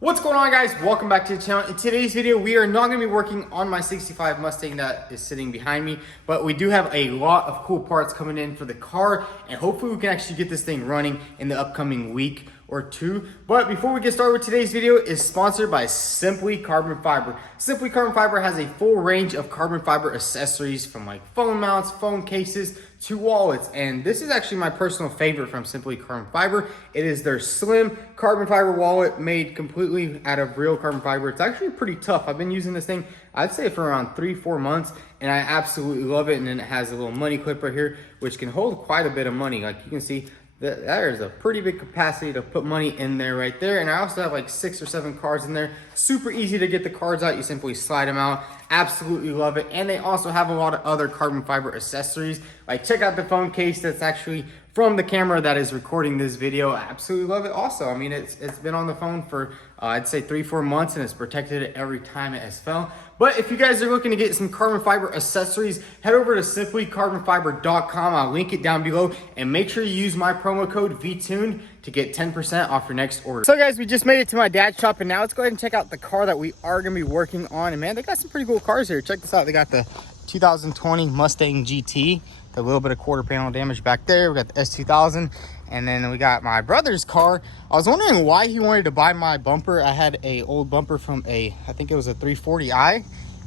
What's going on, guys? Welcome back to the channel. In today's video, we are not going to be working on my 65 Mustang that is sitting behind me, but we do have a lot of cool parts coming in for the car, and hopefully we can actually get this thing running in the upcoming week or two. But before we get started with today's video, is sponsored by Simply Carbon Fiber. Simply Carbon Fiber has a full range of carbon fiber accessories from like phone mounts, phone cases, to wallets, and this is actually my personal favorite from Simply Carbon Fiber. It is their slim carbon fiber wallet made completely out of real carbon fiber. It's actually pretty tough. I've been using this thing, I'd say, for around 3-4 months, and I absolutely love it. And then it has a little money clip right here, which can hold quite a bit of money. Like you can see, there's a pretty big capacity to put money in there right there. And I also have like 6 or 7 cards in there. Super easy to get the cards out. You simply slide them out. Absolutely love it. And they also have a lot of other carbon fiber accessories. Like check out the phone case that's actually from the camera that is recording this video. I absolutely love it also. I mean, it's been on the phone for I'd say 3-4 months, and it's protected it every time it has fell. But if you guys are looking to get some carbon fiber accessories, head over to simplycarbonfiber.com. I'll link it down below, and make sure you use my promo code VTUNE to get 10% off your next order. So guys, we just made it to my dad's shop, and now let's go ahead and check out the car that we are gonna be working on. And man, they got some pretty cool cars here. Check this out. They got the 2020 Mustang GT, a little bit of quarter panel damage back there. We got the S2000, and then we got my brother's car. I was wondering why he wanted to buy my bumper. I had a old bumper from I think it was a 340i,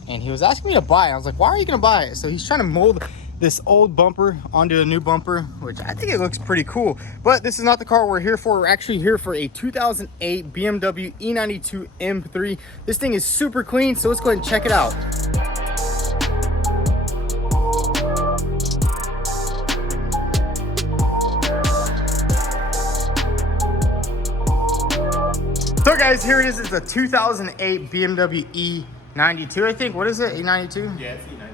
and he was asking me to buy it. I was like, why are you gonna buy it? So he's trying to mold this old bumper onto a new bumper, which I think it looks pretty cool. But this is not the car we're here for. We're actually here for a 2008 BMW E92 M3. This thing is super clean, so let's go ahead and check it out. So guys, here it is. It's a 2008 BMW E92, I think. What is it, E92? Yeah, it's E92.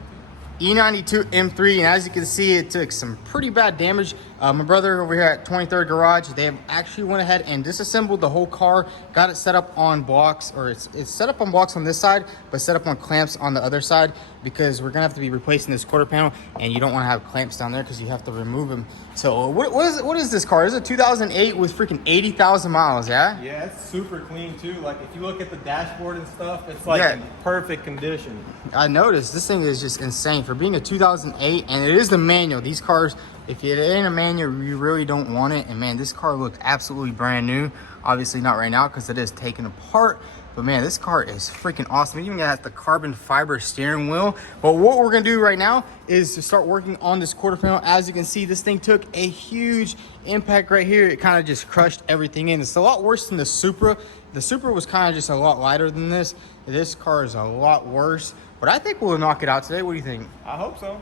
E92 M3, and as you can see, it took some pretty bad damage. My brother over here at 23rd Garage, they have actually went ahead and disassembled the whole car, got it set up on blocks, or it's set up on blocks on this side, but set up on clamps on the other side, because we're gonna have to be replacing this quarter panel, and you don't want to have clamps down there because you have to remove them. So what is this car? It's a 2008 with freaking 80,000 miles, yeah? Yeah, it's super clean too. Like if you look at the dashboard and stuff, it's like in perfect condition. I noticed this thing is just insane for being a 2008, and it is the manual. These cars, if it ain't a manual, you really don't want it. And man, this car looked absolutely brand new. Obviously not right now because it is taken apart, but man, this car is freaking awesome. It even got the carbon fiber steering wheel. But what we're gonna do right now is to start working on this quarter panel. As you can see, this thing took a huge impact right here. It kind of just crushed everything in. It's a lot worse than the Supra. The Supra was kind of just a lot lighter than this. This car is a lot worse, but I think we'll knock it out today. What do you think? I hope so.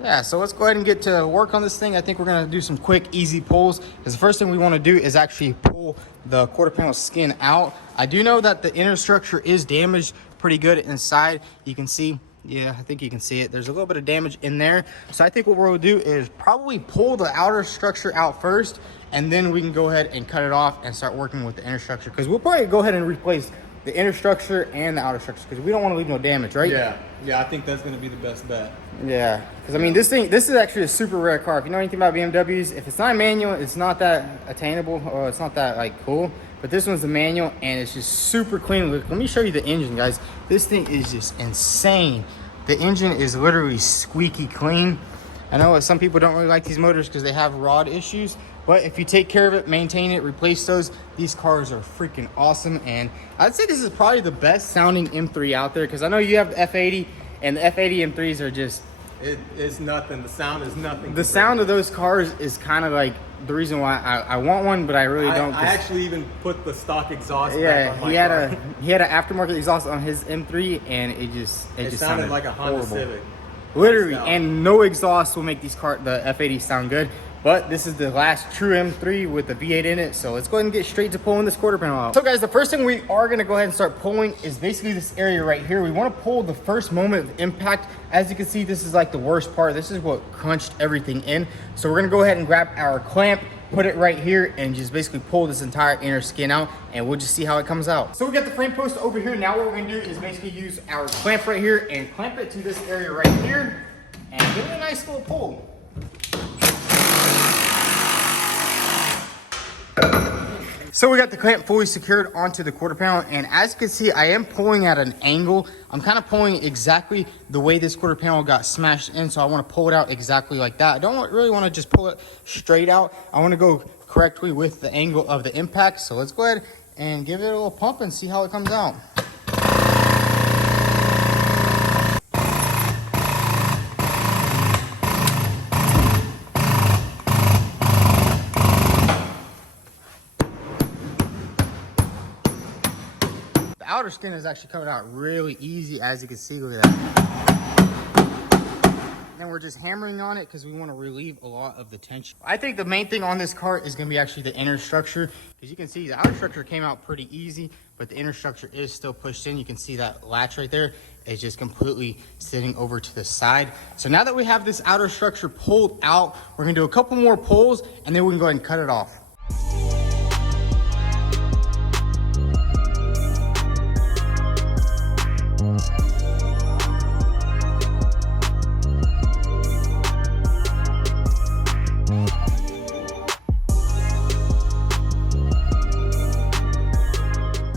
Yeah, so let's go ahead and get to work on this thing. I think we're gonna do some quick, easy pulls, because the first thing we wanna do is actually pull the quarter panel skin out. I do know that the inner structure is damaged pretty good inside. You can see, yeah, I think you can see it. There's a little bit of damage in there. So I think what we're gonna do is probably pull the outer structure out first, and then we can go ahead and cut it off and start working with the inner structure, because we'll probably go ahead and replace the inner structure and the outer structure, because we don't want to leave no damage, right? Yeah, I think that's going to be the best bet. Yeah, because I mean, this is actually a super rare car. If you know anything about BMWs, if it's not a manual, it's not that attainable, or it's not that like cool. But this one's the manual, and it's just super clean. Look, let me show you the engine, guys. This thing is just insane. The engine is literally squeaky clean. I know some people don't really like these motors because they have rod issues, but if you take care of it, maintain it, replace those, these cars are freaking awesome. And I'd say this is probably the best sounding M3 out there, because I know you have the F80, and the F80 M3s are just... It's nothing. The sound is nothing. The sound of those cars is kind of like the reason why I want one, but I really don't. I actually even put the stock exhaust back on my car. car. He had an aftermarket exhaust on his M3, and it just sounded like a Honda horrible. Civic. Literally, and no exhaust will make the F80 sound good. But this is the last true M3 with the V8 in it. So let's go ahead and get straight to pulling this quarter panel out. So guys, the first thing we are gonna go ahead and start pulling is basically this area right here. We wanna pull the first moment of impact. As you can see, this is like the worst part. This is what crunched everything in. So we're gonna go ahead and grab our clamp, put it right here, and just basically pull this entire inner skin out, and we'll just see how it comes out. So we got the frame post over here. Now what we're gonna do is basically use our clamp right here and clamp it to this area right here, and give it a nice little pull. So we got the clamp fully secured onto the quarter panel, and as you can see, I am pulling at an angle. I'm kind of pulling exactly the way this quarter panel got smashed in, so I want to pull it out exactly like that. I don't really want to just pull it straight out. I want to go correctly with the angle of the impact. So let's go ahead and give it a little pump and see how it comes out. Outer skin is actually coming out really easy, as you can see. Look at that. And we're just hammering on it because we want to relieve a lot of the tension. I think the main thing on this car is going to be actually the inner structure. As you can see, the outer structure came out pretty easy, but the inner structure is still pushed in. You can see that latch right there is just completely sitting over to the side. So now that we have this outer structure pulled out, we're going to do a couple more pulls and then we can go ahead and cut it off.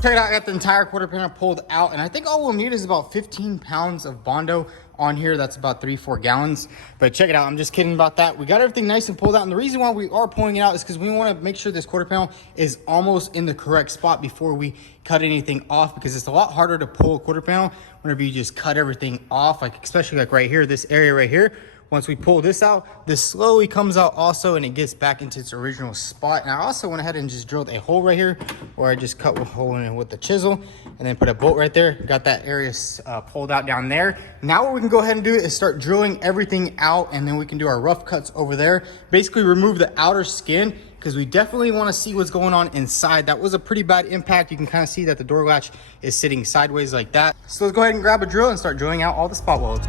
Check it out, I got the entire quarter panel pulled out, and I think all we'll need is about 15 pounds of Bondo on here. That's about 3-4 gallons. But check it out, I'm just kidding about that. We got everything nice and pulled out, and the reason why we are pulling it out is because we want to make sure this quarter panel is almost in the correct spot before we cut anything off, because it's a lot harder to pull a quarter panel whenever you just cut everything off, like especially like right here, this area right here. Once we pull this out, this slowly comes out also, and it gets back into its original spot. And I also went ahead and just drilled a hole right here, where I just cut a hole in it with the chisel, and then put a bolt right there. Got that area pulled out down there. Now what we can go ahead and do is start drilling everything out, and then we can do our rough cuts over there. Basically remove the outer skin, because we definitely want to see what's going on inside. That was a pretty bad impact. You can kind of see that the door latch is sitting sideways like that. So let's go ahead and grab a drill and start drilling out all the spot welds.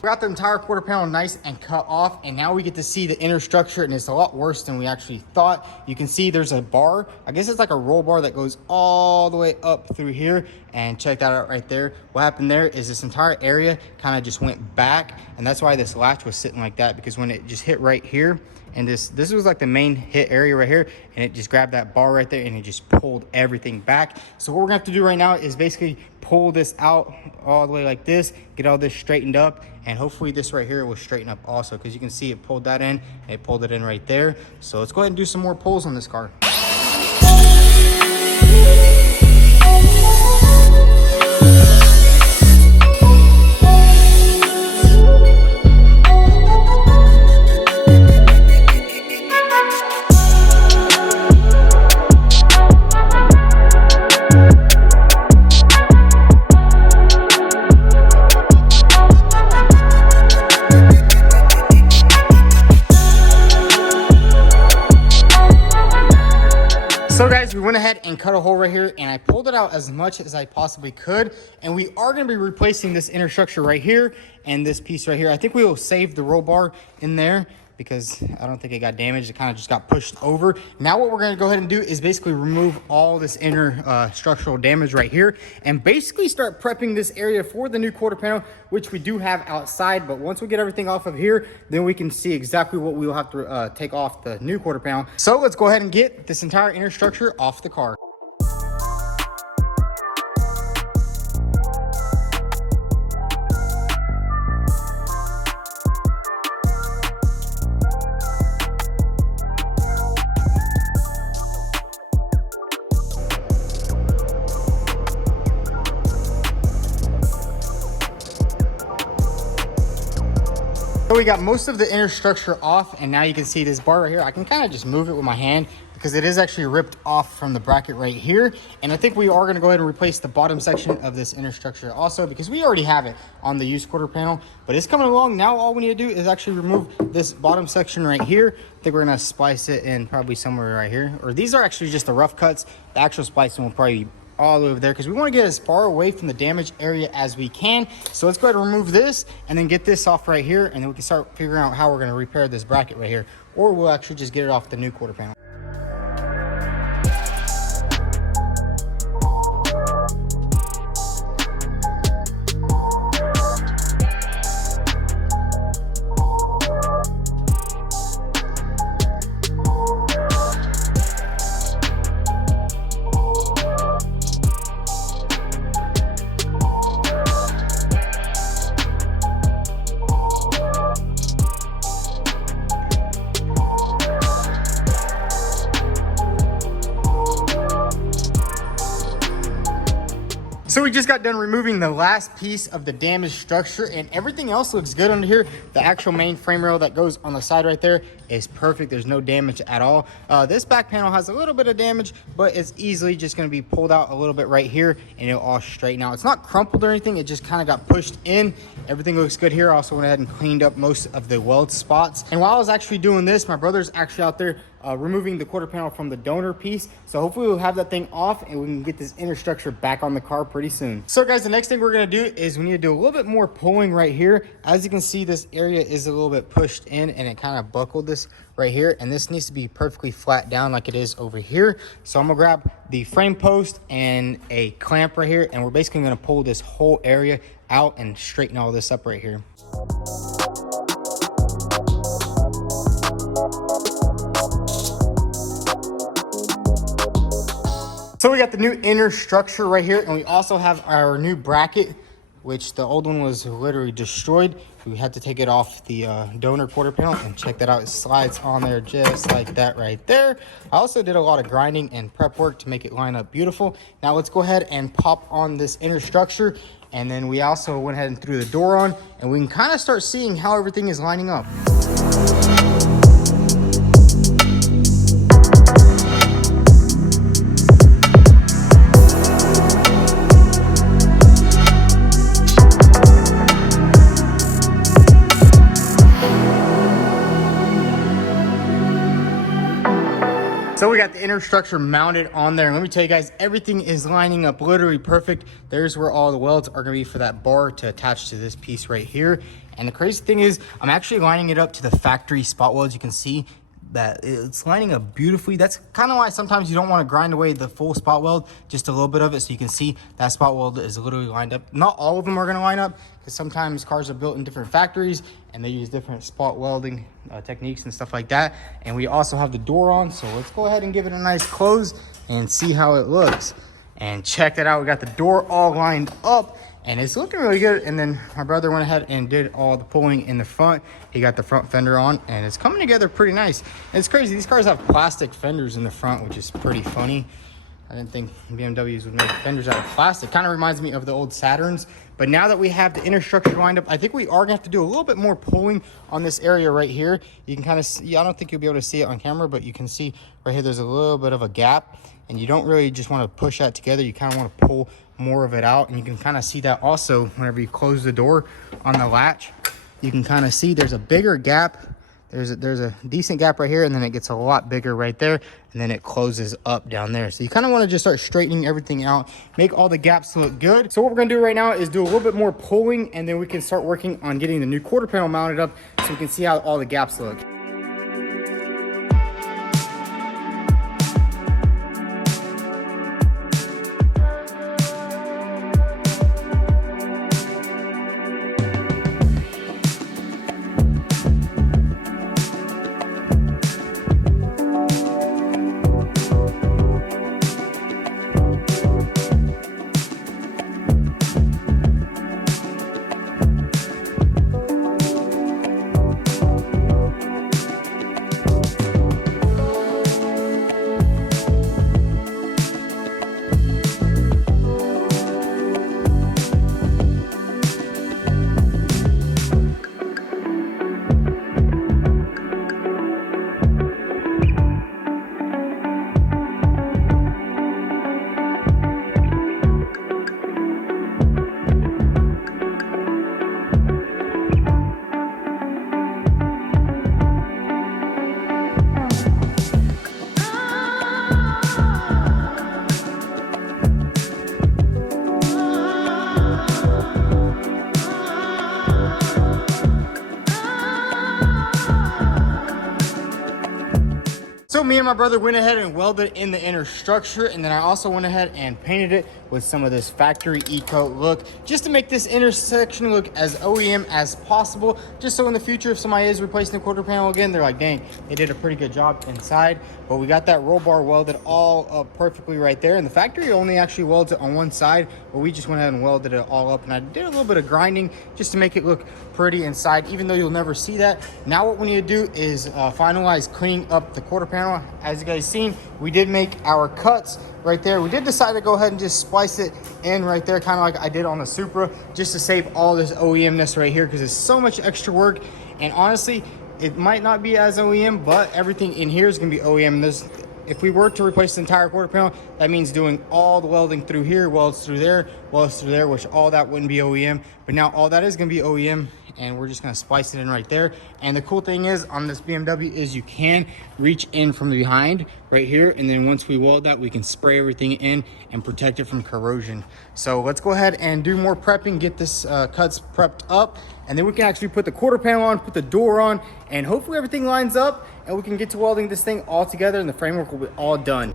Got the entire quarter panel nice and cut off, and now we get to see the inner structure, and it's a lot worse than we actually thought. You can see there's a bar, I guess it's like a roll bar that goes all the way up through here, and check that out right there. What happened there is this entire area kind of just went back, and that's why this latch was sitting like that, because when it just hit right here, and this was like the main hit area right here, and it just grabbed that bar right there and it just pulled everything back. So what we're gonna have to do right now is basically pull this out all the way like this, get all this straightened up, and hopefully this right here will straighten up also, because you can see it pulled that in and it pulled it in right there. So let's go ahead and do some more pulls on this car. So guys, we went ahead and cut a hole right here, and I pulled it out as much as I possibly could, and we are going to be replacing this inner structure right here and this piece right here. I think we will save the roll bar in there because I don't think it got damaged. It kind of just got pushed over. Now what we're going to go ahead and do is basically remove all this inner structural damage right here, and basically start prepping this area for the new quarter panel, which we do have outside. But once we get everything off of here, then we can see exactly what we will have to take off the new quarter panel. So let's go ahead and get this entire inner structure off the car. So we got most of the inner structure off, and now you can see this bar right here. I can kind of just move it with my hand because it is actually ripped off from the bracket right here. And I think we are going to go ahead and replace the bottom section of this inner structure also, because we already have it on the used quarter panel, but it's coming along. Now all we need to do is actually remove this bottom section right here. I think we're going to splice it in probably somewhere right here, or these are actually just the rough cuts. The actual splicing will probably be all over there because we want to get as far away from the damaged area as we can. So let's go ahead and remove this and then get this off right here, and then we can start figuring out how we're going to repair this bracket right here, or we'll actually just get it off the new quarter panel. So we just got done removing the last piece of the damaged structure, and everything else looks good under here. The actual main frame rail that goes on the side right there is perfect. There's no damage at all. This back panel has a little bit of damage, but it's easily just going to be pulled out a little bit right here, and it'll all straighten out. It's not crumpled or anything. It just kind of got pushed in. Everything looks good here. I also went ahead and cleaned up most of the weld spots. And while I was actually doing this, my brother's actually out there removing the quarter panel from the donor piece. So hopefully we'll have that thing off and we can get this inner structure back on the car pretty soon. So guys, the next thing we're going to do is we need to do a little bit more pulling right here. As you can see, this area is a little bit pushed in and it kind of buckled this right here, and this needs to be perfectly flat down like it is over here. So I'm gonna grab the frame post and a clamp right here, and we're basically gonna pull this whole area out and straighten all this up right here. So we got the new inner structure right here, and we also have our new bracket, which the old one was literally destroyed. We had to take it off the donor quarter panel, and check that out. It slides on there just like that right there. I also did a lot of grinding and prep work to make it line up beautiful. Now let's go ahead and pop on this inner structure, and then we also went ahead and threw the door on, and we can kind of start seeing how everything is lining up. So we got the inner structure mounted on there, and let me tell you guys, everything is lining up literally perfect. There's where all the welds are gonna be for that bar to attach to this piece right here. And the crazy thing is, I'm actually lining it up to the factory spot welds. You can see that it's lining up beautifully. That's kind of why sometimes you don't want to grind away the full spot weld, just a little bit of it, so you can see that spot weld is literally lined up. Not all of them are going to line up, because sometimes cars are built in different factories and they use different spot welding techniques and stuff like that. And we also have the door on, so let's go ahead and give it a nice close and see how it looks. And check that out, we got the door all lined up and it's looking really good. And then my brother went ahead and did all the pulling in the front. He got the front fender on, and it's coming together pretty nice. And it's crazy, these cars have plastic fenders in the front, which is pretty funny. I didn't think BMWs would make fenders out of plastic. Kind of reminds me of the old Saturns. But now that we have the inner structure lined up, I think we are gonna have to do a little bit more pulling on this area right here. You can kind of see, I don't think you'll be able to see it on camera, but you can see right here, there's a little bit of a gap, and you don't really just want to push that together. You kind of want to pull more of it out, and you can kind of see that also whenever you close the door on the latch. You can kind of see there's a bigger gap. There's a decent gap right here, and then it gets a lot bigger right there, and then it closes up down there. So you kind of want to just start straightening everything out, make all the gaps look good. So what we're going to do right now is do a little bit more pulling, and then we can start working on getting the new quarter panel mounted up so we can see how all the gaps look. me and my brother went ahead and welded in the inner structure, and then I also went ahead and painted it with some of this factory e-coat look, just to make this intersection look as OEM as possible, just so in the future if somebody is replacing the quarter panel again, they're like, dang, they did a pretty good job inside. But we got that roll bar welded all up perfectly right there, and the factory only actually welds it on one side, but we just went ahead and welded it all up, and I did a little bit of grinding just to make it look pretty inside, even though you'll never see that. Now what we need to do is finalize cleaning up the quarter panel. As you guys seen, we did make our cuts right there. We did decide to go ahead and just splice it in right there, kind of like I did on the Supra, just to save all this OEM-ness right here, because it's so much extra work. And honestly, it might not be as OEM, but everything in here is going to be OEM. This, if we were to replace the entire quarter panel, that means doing all the welding through here, welds through there, which all that wouldn't be OEM. But now all that is going to be OEM, and we're just going to splice it in right there. And the cool thing is on this BMW is you can reach in from behind right here, and then once we weld that, we can spray everything in and protect it from corrosion. So let's go ahead and do more prepping, get this cuts prepped up, and then we can actually put the quarter panel on, put the door on, and hopefully everything lines up and we can get to welding this thing all together and the framework will be all done.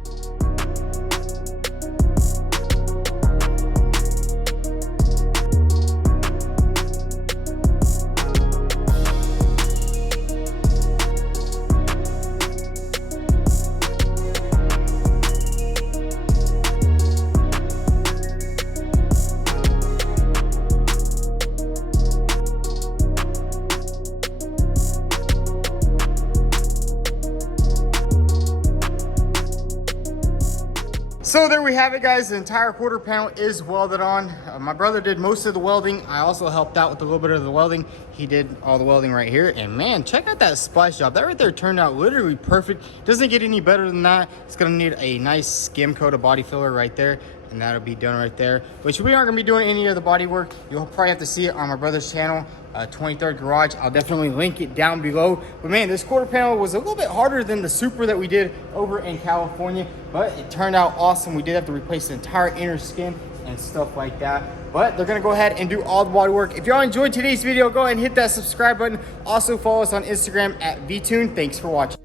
So there we have it, guys. The entire quarter panel is welded on. My brother did most of the welding. I also helped out with a little bit of the welding. He did all the welding right here. And man, check out that splice job. That right there turned out literally perfect. Doesn't get any better than that. It's gonna need a nice skim coat of body filler right there, and that'll be done right there. Which we aren't gonna be doing any of the body work. You'll probably have to see it on my brother's channel, 23rd Garage. I'll definitely link it down below. But man, this quarter panel was a little bit harder than the Supra that we did over in California, but it turned out awesome. We did have to replace the entire inner skin and stuff like that, but they're gonna go ahead and do all the body work. If y'all enjoyed today's video, go ahead and hit that subscribe button. Also follow us on Instagram at VTune. Thanks for watching.